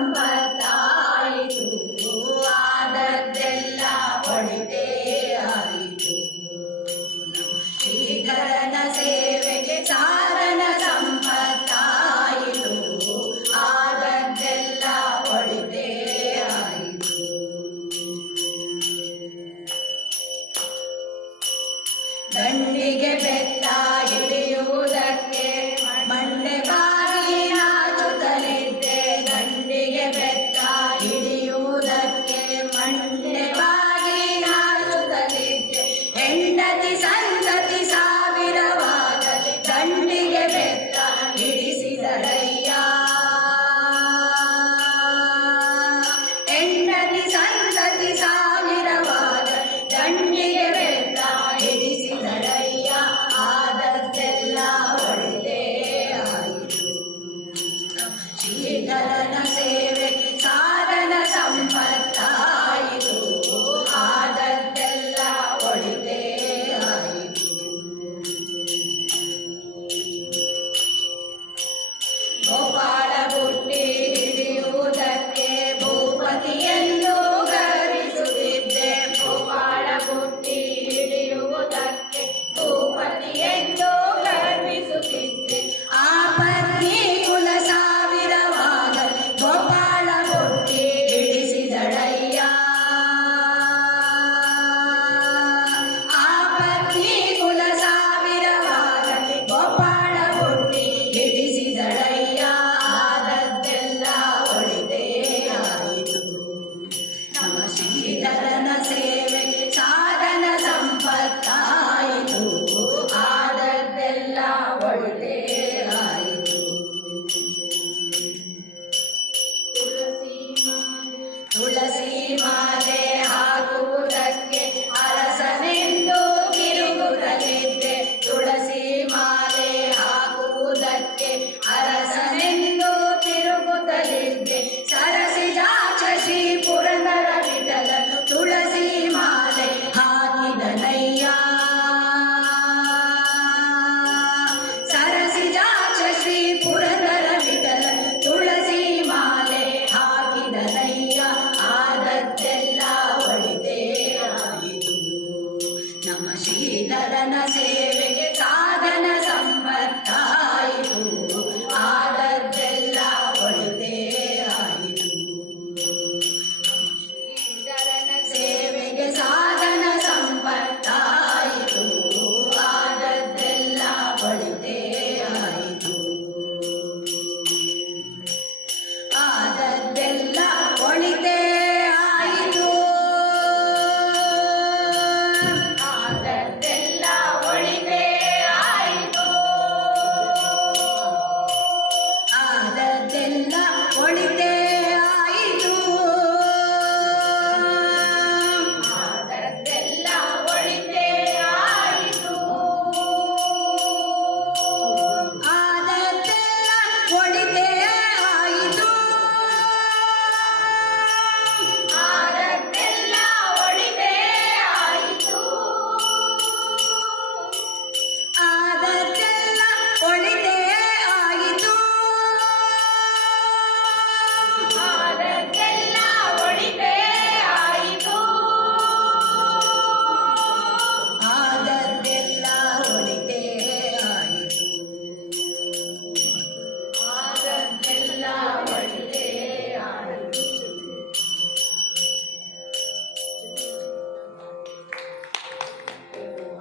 ಸಂಪತ್ತಾಯಿತು, ಆದದ್ದೆಲ್ಲ ಒಳಿತೇ ಆಯಿತು. ಶ್ರೀಧರನ ಸೇವೆಗೆ ಸಾಧನ ಸಂಪತ್ತಾಯಿತು, ಆದದ್ದೆಲ್ಲ ಒಳಿತೇ ಆಯಿತು. ದಂಡಿಗೆ ಬೆತ್ತ ಹಿಡಿಯುವುದಕ್ಕೆ ಮಂಡೆ ಬಾಗಿ ನಾಚುತ್ತಲಿದ್ದೆ, ದಂಡಿಗೆ ಬೆತ್ತ ಹಿಡಿಯುವುದಕ್ಕೆ ಮಂಡೆ ಬಾಗಿ ನಾಚುತ್ತಲಿದ್ದೆ. ಹೆಂಡತಿ ಸಂತತಿ ಸಾವಿರವಾಗಲಿ ದಂಡಿಗೆ ಬೆತ್ತ ಹಿಡಿಸಿದಳಯ್ಯ, ಹೆಂಡತಿ ಸಂತತಿ ಸಾವಿರವಾಗಲಿ ದಂಡಿಗೆ ಬೆತ್ತ ಹಿಡಿಸಿದಳಯ್ಯ, ಆದದ್ದೆಲ್ಲ ಒಳಿತೇ ಆಯಿತು. ಶ್ರೀಧರನ ಸೇವೆ ಸಾಧನ ಸಂಪತ್ತಾಯಿತು, ಆದದ್ದೆಲ್ಲ ಒಳಿತೇ ಆಯಿತು. ಗೋಪಾಲ ಬುಟ್ಟಿ ಹಿಡಿಯುವುದಕ್ಕೆ ಭೂಪತಿಯನ್ನು ಗರ್ವಿಸುತ್ತಿದ್ದೆ, ಗೋಪಾಲ ಬುಟ್ಟಿ ಹಿಡಿಯುವುದಕ್ಕೆ ಭೂಪತಿಯನ್ನು ಗರ್ವಿಸುತ್ತಿದ್ದೆ. ಆ ಪತ್ನಿ ಕುಲ ಸಾವಿರವಾಗಲಿ ಗೋಪಾಲ ಬುಟ್ಟಿ ಹಿಡಿಸಿದಳಯ್ಯ, ಆ ಪತ್ನಿ ಕುಲ ಸಾವಿರವಾಗಲಿ ಗೋಪಾಲ ಬುಟ್ಟಿ ಹಿಡಿಸಿದಳಯ್ಯ, ಆದದ್ದೆಲ್ಲ ಒಳಿತೇ ಆಯಿತು. ನಮ್ಮ ಶ್ರೀಧರನ ಸೇವೆಗೆ ಸಾಧನ ಸಂಪತ್ತಾಯಿತು, ಆದದ್ದೆಲ್ಲ ಒಳಿತೇ ಆಯಿತು. ತುಳಸಿ ಮಾಲೆ ಹಾಕುವುದಕ್ಕೆ ಅರಸನೆಂದು ತಿರುಗುತ್ತಲಿದ್ದೆ, ತುಳಸಿ ಮಾಲೆ ಹಾಕುವುದಕ್ಕೆ ಅರಸನೆಂದು ತಿರುಗುತ್ತಲಿದ್ದೆ. ಸರಸಿಜಾಕ್ಷ ಶ್ರೀ ಪುರಂದರ ವಿಠಲನು ತುಳಸಿ ಮಾಲೆ ಹಾಕಿದನಯ್ಯ, ಸರಸಿಜಾಕ್ಷ ಶ್ರೀ ಪುರಂದರ ವಿಠಲನು ತುಳಸಿ ಮಾಲೆ ಹಾಕಿದನಯ್ಯ, ಆದದ್ದೆಲ್ಲ ಒಳಿತೇ ಆಯಿತು. ನಮ್ಮ ಶ್ರೀಧರನ ಸೇವೆಗೆ ಸಾಧನ ಸಂಪತ್ತಾಯಿತು, ಆದದ್ದೆಲ್ಲ ಒಳಿತೇ ಆಯಿತು. ಶ್ರೀಧರನ ಸೇವೆಗೆ ಸಾಧನ ಸಂಪತ್ತಾಯಿತು, ಆದದ್ದೆಲ್ಲ ಒಳಿತೇ ಆಯಿತು. ಆದದ್ದೆಲ್ಲ ಒಳಿತೇ ಆಯಿತು, ಆದದ್ದೆಲ್ಲ ಒಳಿತೇ ಆಯಿತು, ಆದದ್ದೆಲ್ಲ ಒಳಿತೇ